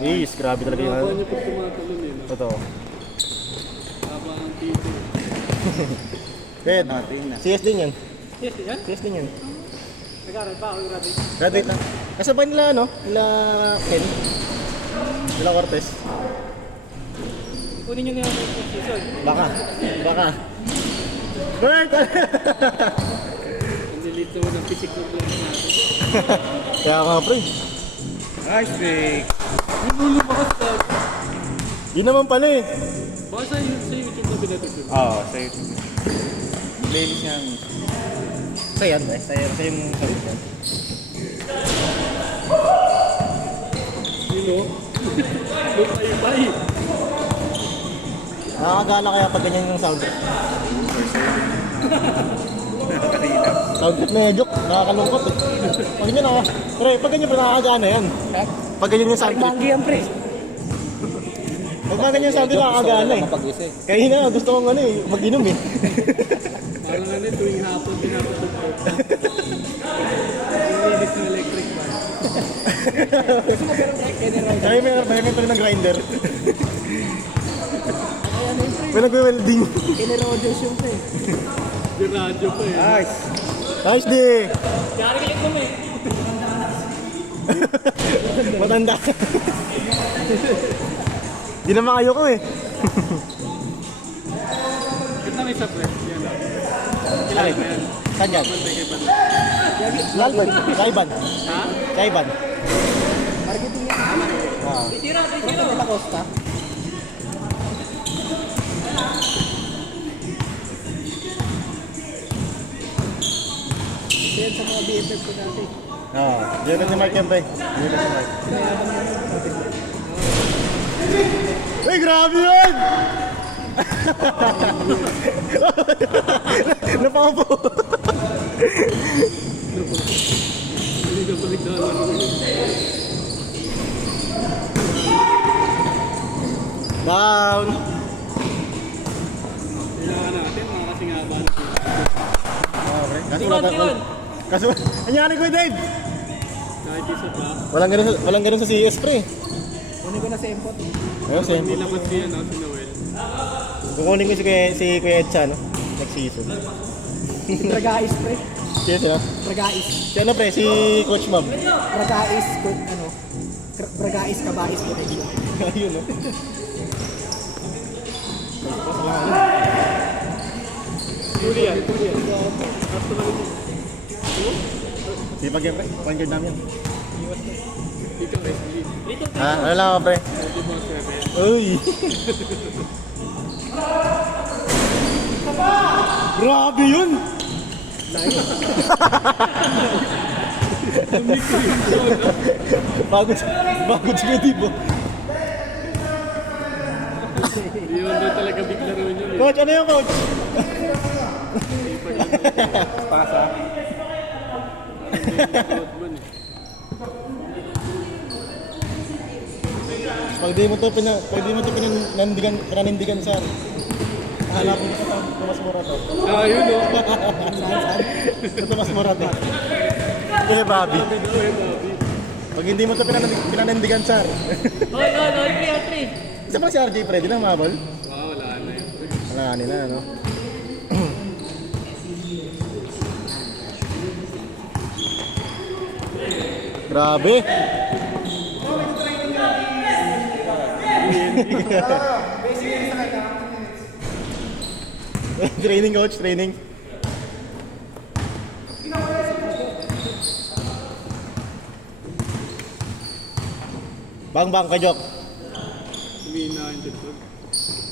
Yes, grabe talaga yung Haba niya pag tumatalon eh. No? Totoo. Haba ang tito. Ted, CS din yun. Yes, yan? CS din yun. Nag-aaral pa ako yung graduate. Graduate na. Kasabay nila, ano? Nila Ken. Nila Cortez. Kunin nyo na yung season. Baka. Bert! Ang delete naman ng physics ng vlog natin. Kaya nga, pre. Nice pick. Yung lulumakas ka. Yun naman pala eh. Baka sa YouTube na pinatutulog. Oo, sa YouTube. Playlist niya. Sa yan, eh. Sa yung salit yan. You know? Look tayo tayo. Nakakagala kaya pag ganyan yung sound trip. Sound trip medyo, nakakalungkot eh. Pag ganyan pre, pag ganyan pa nakakagana yan. Pag ganyan yung sound trip. Mangi yan, pre. Pag mga ganyan yung sound trip, nakakagana eh. Kaya na, gusto kong mag-inom eh. Parang tuwing hapon, pinapatog ko. Linis ng electric fan. Kaya may pa rin ng grinder. May nagwe-welding. Kinirodyo siya pa eh. Di radyo pa eh. Nice. Nice day! Kaya rin ko eh. Matanda. Di na makayo ko eh. Kita may surprise yan. Kilala mo yan. Saan yan? Bantay kay Bantay. Lalban. Kaiban. Ha? Kaiban. Marketing yan. Tira. Ito Costa. Yan sa mga BFF ko dati. Diyan si Mark yan, pre. Diyan si Mark. Uy, grabe yun! Napaupo. Hindi ka balik na lang. Down. Kailangan natin mga kasing haba na. Kaso wala tayo. Kaso, anyari ko, Dave? Kahit isa pa. Walang ganun sa CS, pre. Kunin ko na sa import. Ayun, same. Hindi labas ko yan, si Noel. Kukunin ko si Kuya Edsa, no? Next season. Bragais, pre. Cheers, no? Bragais. Si ano, pre? Si Coach Mab. Bragais, Bragais, Kabais, Connection. Ayun, no? Julian. Basta na rin. Di pag yan, pre. Pang-guard namin yan. Ikaw, Wesley. Ano lang ako, pre? Pwede mo sa Uy! Grabe yun! Bagod si Kuya po. Yun doon talaga big laro nyo. Coach, ano yung coach? Pasa. Pag di mo to pinanindigan sa hanapin ko sa Tomas Morato. Yun o. Sa Tomas Morato. Eh, Bobby. Pag hindi mo to pinanindigan sa Oy, isa pa si RJ Freddy na mabol. wow, wala na yun. Wala nga nila, no? Grabe! Training, coach, training. Bang, kajok. Humina yung tutog.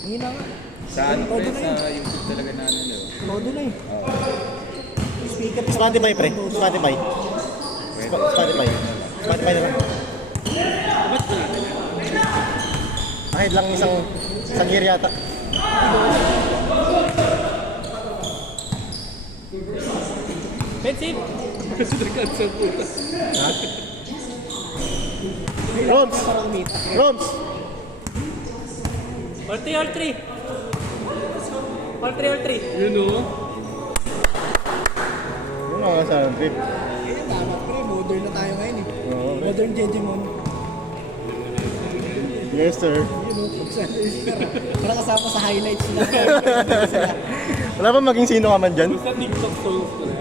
Hindi na nga. Sa ano pre? Sa YouTube talaga na ano. Modo na eh. Speaker. Spotify, pre. Spotify na lang. Ba't ba natin yan? Kahit lang isang year yata. Pensive! Kasi nag-cancel puta. Ha? Roms! Roms! All 3. Yun o. Yung mga sound trip. Dapat pre, modern na tayo ngayon eh. Oo, pre. Modern Jejimon. Yes, sir. Para kasama sa highlights na. Wala ba maging sino ka man dyan? Sa TikTok songs ko rin.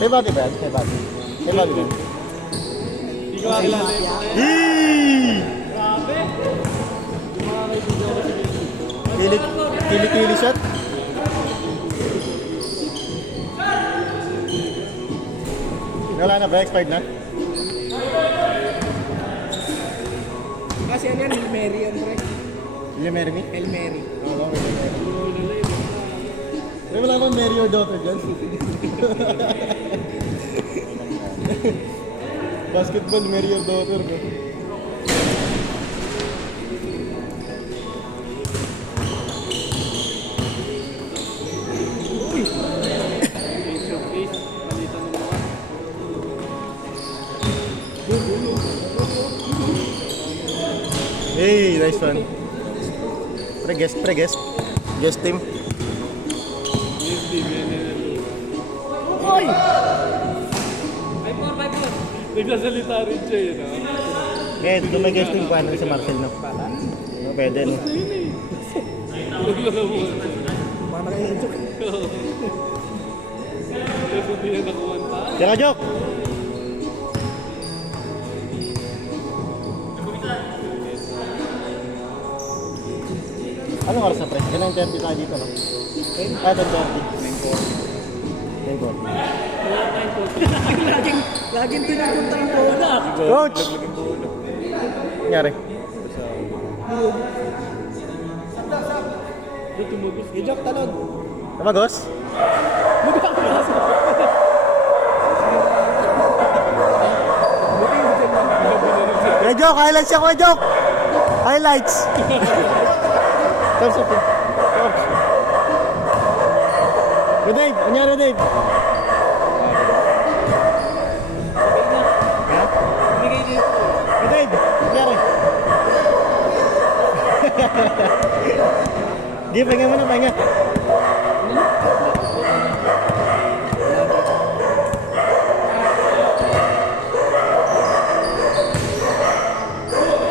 May body ba yan? May body. May body ba yan? Hindi ko makilala yun. Yee! Grabe! Yung mga kaibigan ko si Kili-kili shot. Wala na ba? Expired na? Kasi ano yan, Hail Mary yan, pre. Will you marry me? Hail Mary. Oo, okay. May wala bang marry your daughter dyan? Basketball, marry your daughter ko. Face of face. Palitan ng mga. Hey, nice one. Pre-guest. Guest team. Yes, di. Oy! Ay, 4. Nagsasalita rin siya yun, ah. Eh, doon may guest team pa si Marcel, no? No, pwede, no? Mana kayo yung joke. Kasi di na nakuwanta. Tira, joke! Anong oras na, pre? Ganang 30 tayo dito, no? Ah, 10:30. 10:40. Laging pinupunta ng bola. Coach! Nangyari? Yung joke, talon. Namagos? Kuya Joke, highlights siya, Kuya Joke! Highlights! Thumbs up. Good Dave, anyari Dave? Ha? Good Dave, anyari? Sige, pahinga muna, pahinga.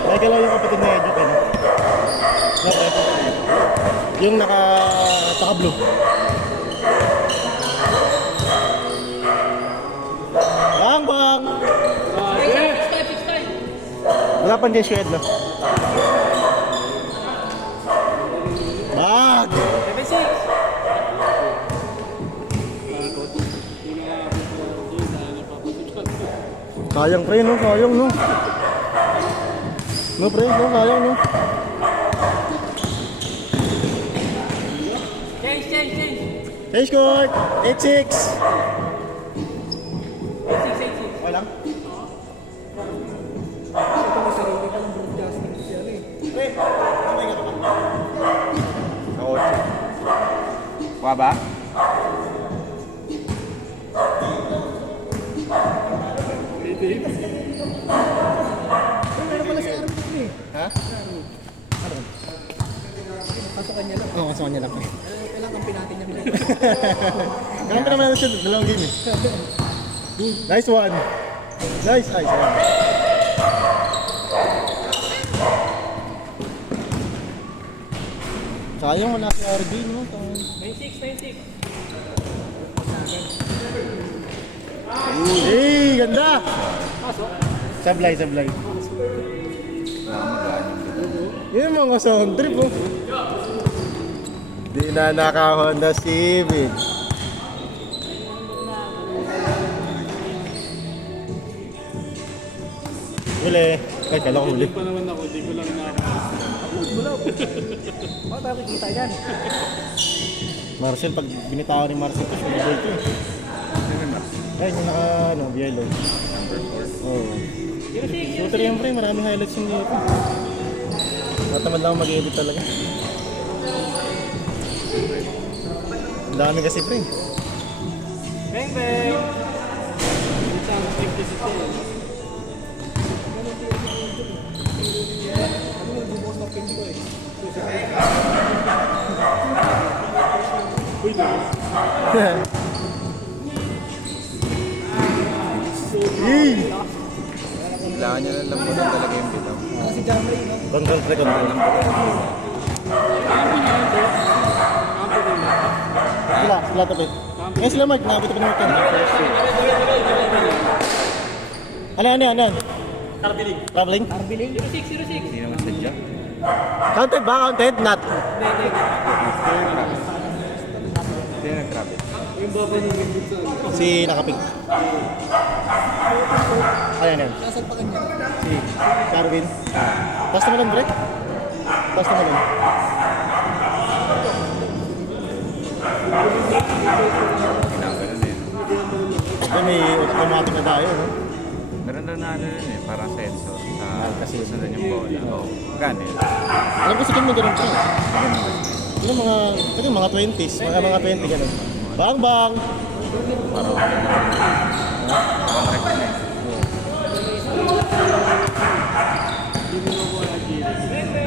Nagalaw yung kapatid na Eduk, eh, no? Yung naka-blue. Bang! Wala pang din shred, no? Bag! Sayang pre, no? Sayang, no? No pre, no? Sayang, no? Change court! 8-6! Okay lang? Ito may sarili ka ng broadcasting siya eh. Pre, kamay ka naman. Sa 8. Kuha ba? Meron pala si Arvin eh. Ha? Kaso kanya lang. Oo, kasama niya lang. Kailangan kampi natin yung Kampi naman natin siya, dalawang game eh. Nice one! Nice one! Sayang wala si RB, no? 96. Hey, ganda! Sablay. Yun yung mga sound trip, oh. Di na naka-Honda Civic. Huli. Ay, kala ko huli. Pa naman ako, hindi ko lang nakakasama. Bakit tayo kikita yan? Marcel, pag binitawan ni Marcel ito, siya mabay ito eh. Ay, yung naka, yellow. Number 4. Oo. Shooter yan, pre. Maraming highlights yung dito. Matamad lang mag-edit talaga. Ang dami kasi, pre. Bang! Ito ang simplicity. Ano yung bubos na pin ko eh? Uy, nice. Yee! Kailangan nyo lang lambunan talaga yung bilang. si Jamray, no? Control pre, control. Sila to pre. Ngayon sila Mark, nakabit pa naman. Ano? Traveling? Arbiling? 06. Hindi naman sadya. Counted ba? Counted? Not. Hindi nag-traffic. Yung baba ng nagbuot sa Si nakapink. Ayan. Nasaan pa kanya? Si Carvin. Pass naman lang, Brek. Pass naman lang. Ginaganon eh. Ay, may automatic na tayo, no? Meron daw na ano yun eh, parang sensor sa Kasi susunod yung bola. Oo. Ganun. Alam ko sa game na ganun pa. Yung mga 20s, mga 20 ganun. Bang bang! Parang rek na eh.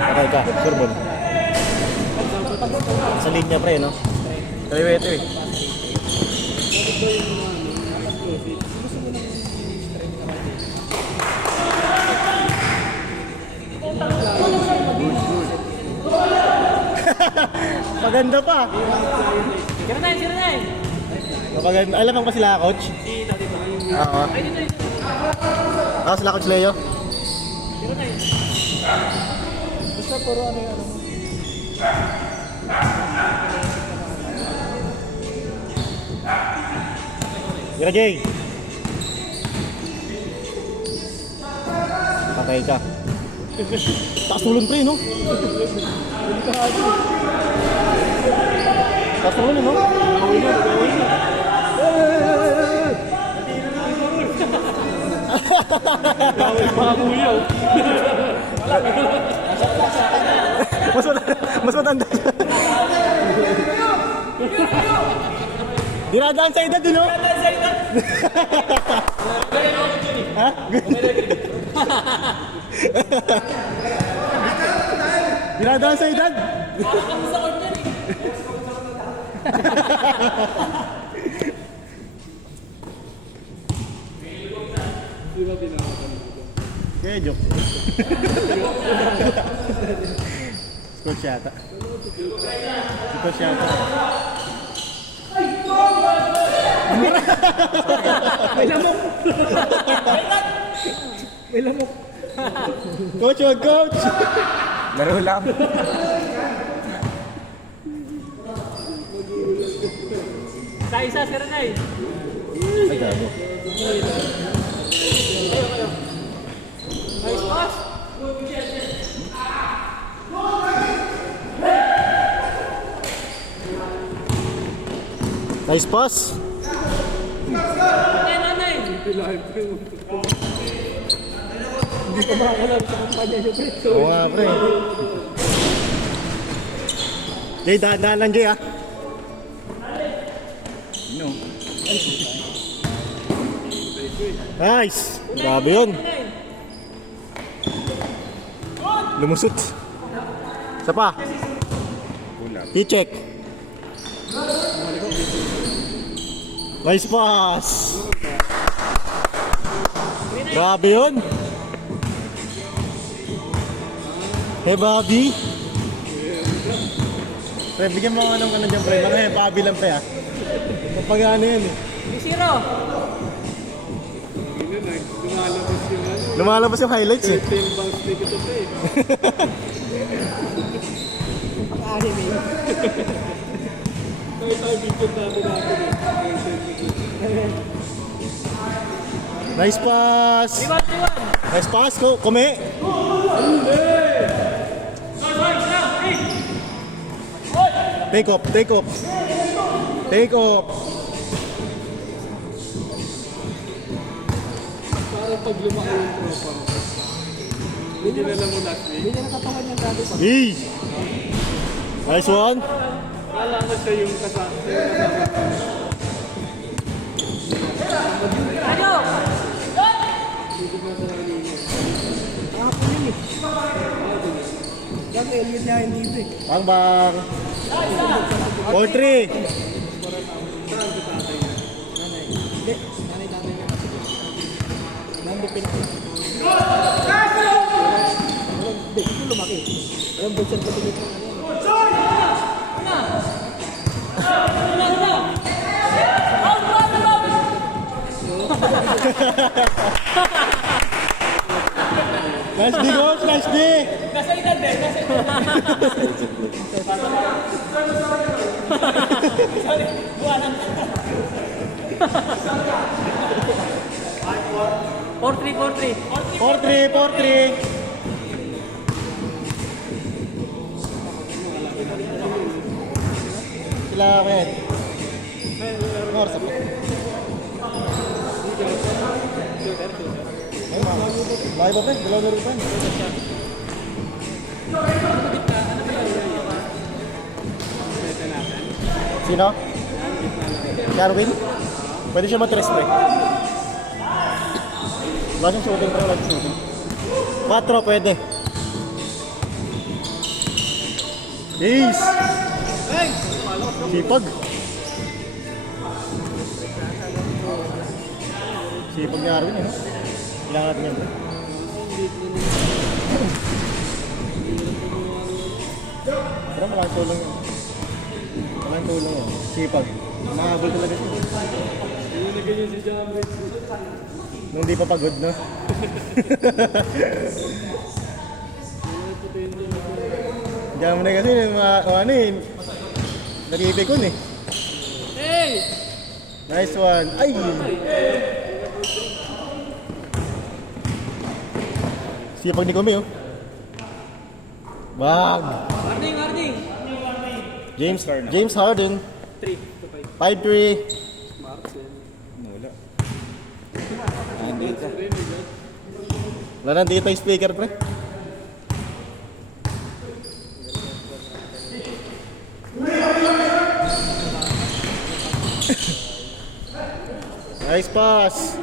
Okay ka, surbon. Sa linya pre, no? Kaliwete eh. Maganda pa. Sira na. Maganda. Alam mo ba sila, coach? Oo. Ako sila, coach Leo. Basta puro ano yung ano mo. Tira, Jay. Patay ka. Taas tulon pre, no? Taas tulon, no? Mga kuya. Mas matanda siya. Dinadaan sa edad, no? Ha? Dinadaan sa edad. Di ba pinakakan? Kaya joke. Coach yata. Coach yata. May lamok! May lamok! Coach, wag coach! Laro lang. Isa, sira na eh. Ay, gago. Nice pass. Nice pass. Nanay. Hindi pa makakalap sa kumpanya niyo, pre. Oo nga, pre. Jay, dahan-dahan lang, Jay, ah. No. Nice! Grabe yun. Lumusot. Isa pa. Kulat. T-check. Nice pass. Grabe yun. Hey, Bobby. Pre, bigyan mo ng ano dyan, pre. Mga hey, Bobby lang, pre, ah. Papagano yan, eh. 3-0. Lumalabas yung highlights, eh. 10 banks take ito pa eh. Pang-anime. Kahit tayo bigyan natin eh. Nice pass. 3-1. Nice pass, ko. Kume. Take off, take off. Take off. Parang pag lumaki yung tropa. Hindi na lang mo last week. Hindi niya nakatawan yung dati pa. Hey. Nice one. Kala ko siya yung kasama. Ano? Nakapun yun eh. Yung Elliot niya hindi ito eh. Bang bang. 4-3. Nanay. Hindi. Nanay tatay niya. Nandipin ako. Wala Sir Patulit ng ano. Nice D, coach! Nice D! Nasa edad din, nasa edad. 4-3. 4-3, 4-3. Sila Ken. More sa pa. Ay, ma. Bakit ba, Pen? Dalawa na rin, Pen. Sino? Darwin? Pwede siya matres, pre. Wala siyang shooting, pre. Wala siyang shooting. 4, pwede. Ace! Sipag. Sipag ni Arwin, eh. No? Kailangan natin yan, pre. Pero malaking tulong yun. Malaking tulong yun. Sipag. Mahabol talaga siya. Ganyan si Jamret. Nung di pa pagod, no? Diyan mo na kasi, ano eh, nag-iipikon eh. Hey! Nice one. Ay! Sipag ni Kumi, oh. Wag! Harding! James Harden. 5-3. Wala. Wala nang dito yung speaker, pre. Nice pass.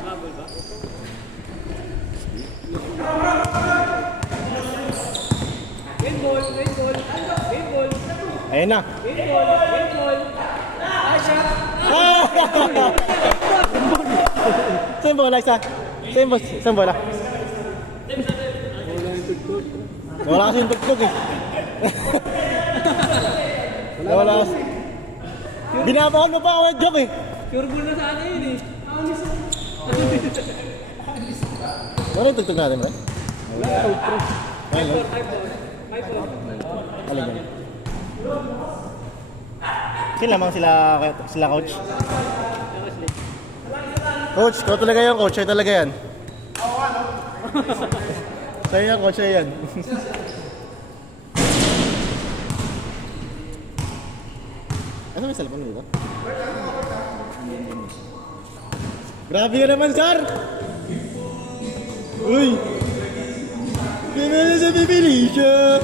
Game ball. Ayun na. Game ball. Saan bola, isa? Saan bola? Wala kasi yung tugtog eh. Wala kasi. Binabaon mo pa ako yung joke eh. Pure ball na sana yun eh. Wala yung tugtog natin ba? Wala. Alin yan? Sila lamang sila coach. Coach, ikaw talaga yan, coach. Sa'yo talaga yan. Sa'yo yan, coach. Sa'yo yan. Ano may cellphone dito? Grabe ka naman, sir! Uy! Kaya sa bibili siya!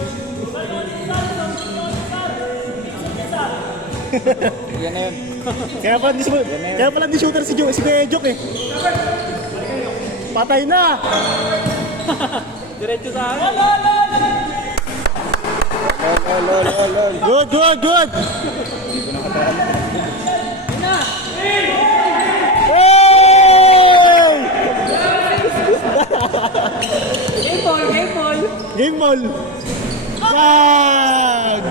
Yan na yun. Kaya pala di shooter si Bejok eh. Patay na! Diretso sa akin. Good! Game ball. Game ball! Tag!